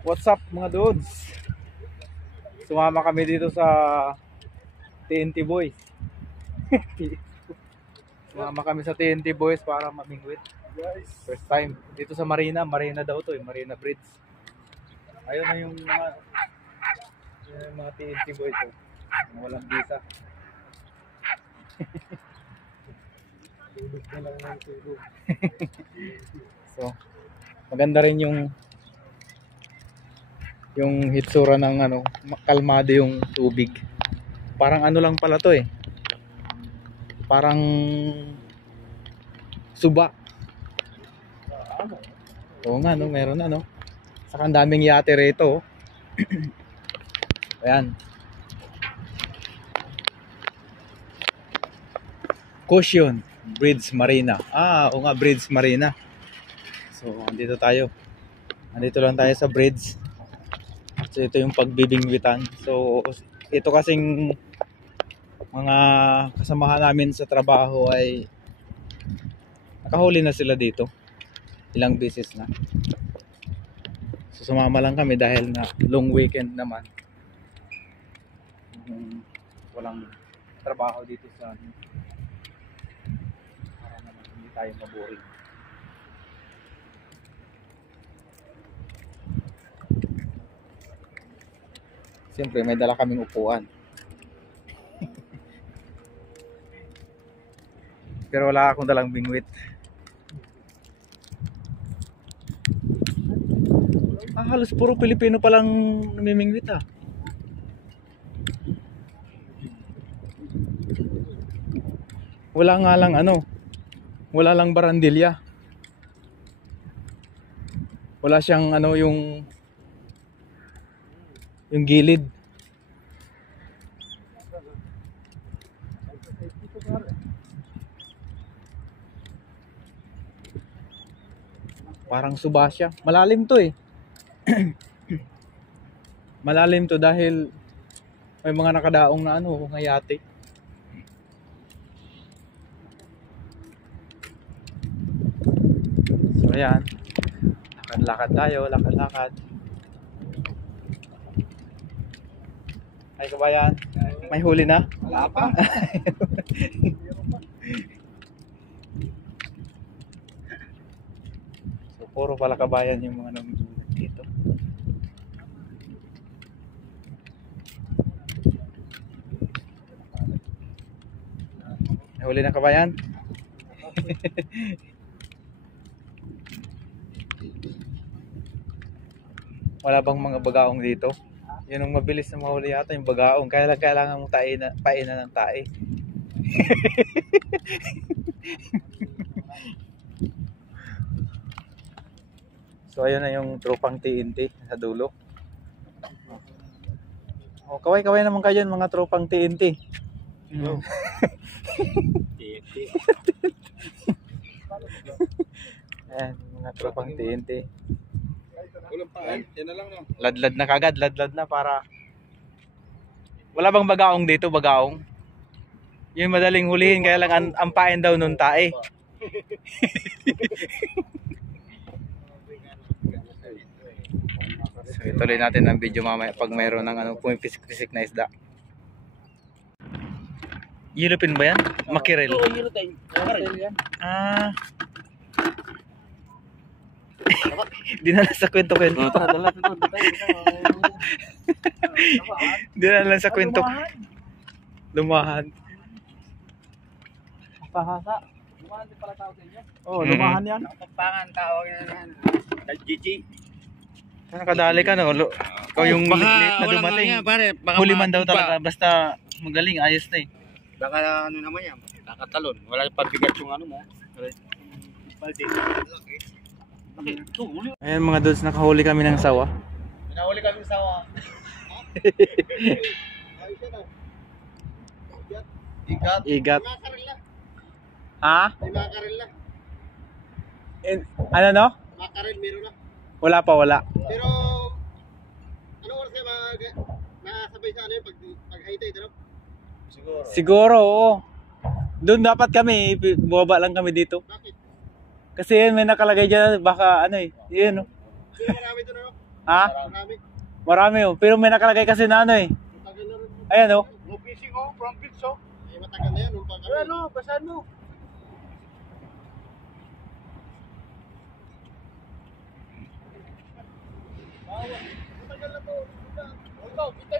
What's up mga dudes? Sumama kami dito sa TNT Boys. Sumama kami sa TNT Boys para mamingwit. First time dito sa Marina. Marina daw to, Marina Bridge. Ayun na yung mga TNT Boys. Mga walang visa. Tulog na lang ng tulog. So, maganda rin yung hitsura ng kalmado yung tubig. Parang ano lang pala to parang suba. Oo nga meron saka ang daming yate rito. Ayan, Cushion Bridge Marina. Oo nga, Bridge Marina. So andito lang tayo sa bridge. So ito yung pagbibingwitan. So ito kasing mga kasamahan namin sa trabaho ay nakahuli na sila dito. Ilang beses na. So sumama lang kami dahil na long weekend naman. Walang trabaho dito sa para naman hindi tayo maboring. Siyempre may dala kaming upuan. Pero wala akong dalang bingwit. Halos puro Pilipino palang namimingwit Wala nga lang wala lang barandilya. Wala siyang yung gilid. Parang suba siya. Malalim to Malalim to dahil may mga nakadaong na nga yate. So ayan, lakad tayo, lakad. Ay kabayan, may huli na? Wala pa. So puro pala kabayan yung mga namimingwit dito. May huli na kabayan? Wala bang mga bagaong dito? Yun ang mabilis na mahuli yata, yung bagaong. Kaya lang kailangan mong painan ng tae. So ayun na yung tropang TNT sa dulo. Kaway naman kayo mga tropang TNT. TNT. Ayan, mga tropang TNT. Walang paan, yan na lang no. Ladlad na kagad, ladlad na para. Wala bang bagaong dito, bagaong? Yung madaling hulihin, kaya lang ampain daw nung tae. So ituloy natin ang video mamaya pag mayroon ng pumipsik-pisik na isda. Yellowfin ba yan? Mackerel? Oo, yellowfin. Mackerel yan. Dinala sa kwento-kwento. Dinala sa kwento. Lumahan. Pahasa. Lumahan din pala tawag niya. Oo, lumahan yan. Pagpangan tawag yan. Gigi. Nakadali ka ikaw yung late na dumating. Huli man daw talaga. Basta magaling, ayos na Baka naman yan. Nakatalon. Wala pabigat yung mo. Balde. Ayan mga dudes, nakahuli kami ng sawa. Pinahuli kami sa sawa. Igat. May makarel na. Ano no? Makarel meron na. Wala pa, wala. Pero ano oras kayo makasabay sa yung pag-high tide, ano? Siguro, oo. Doon dapat kami, bumaba lang kami dito. Bakit? Kasi may nakalagay dyan, baka yun Sino marami doon, ano? Ha? Marami. Marami oh. Pero may nakalagay kasi na ano eh. Matagal na rin. Ayan oh. No fishing oh, from beach oh. Eh, matagal na yan. Nung pag ano, basahan mo. Matagal na to. Ikaw, kita